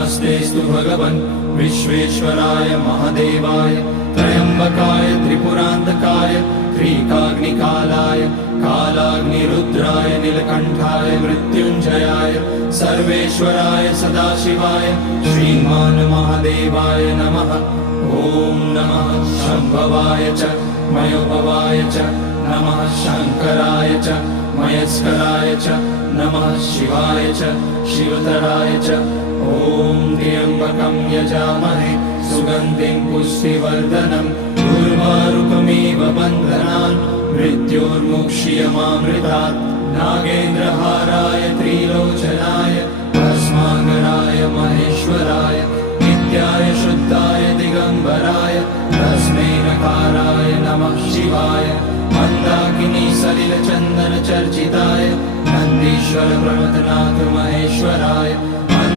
नमस्तेस्तु भगवन् विश्वेश्वराय महादेवाय त्र्यम्बकाय त्रिपुरान्तकाय त्रिकाग्निकालाय कालाग्निरुद्राय नीलकण्ठाय मृत्युञ्जयाय सर्वेश्वराय सदाशिवाय श्रीमान् महादेवाय नमः। ॐ नमः शम्भवाय च मयोभवाय च नमः शङ्कराय च मयस्कराय च नमः शिवाय च शिवतराय च। ॐ त्र्यम्बकं यजामहे सुगन्धिं पुष्टिवर्धनम् उर्वारुकमिव बन्धनान् मृत्योर्मुक्ष्यमामृतात्। नागेन्द्रहाराय त्रिलोचनाय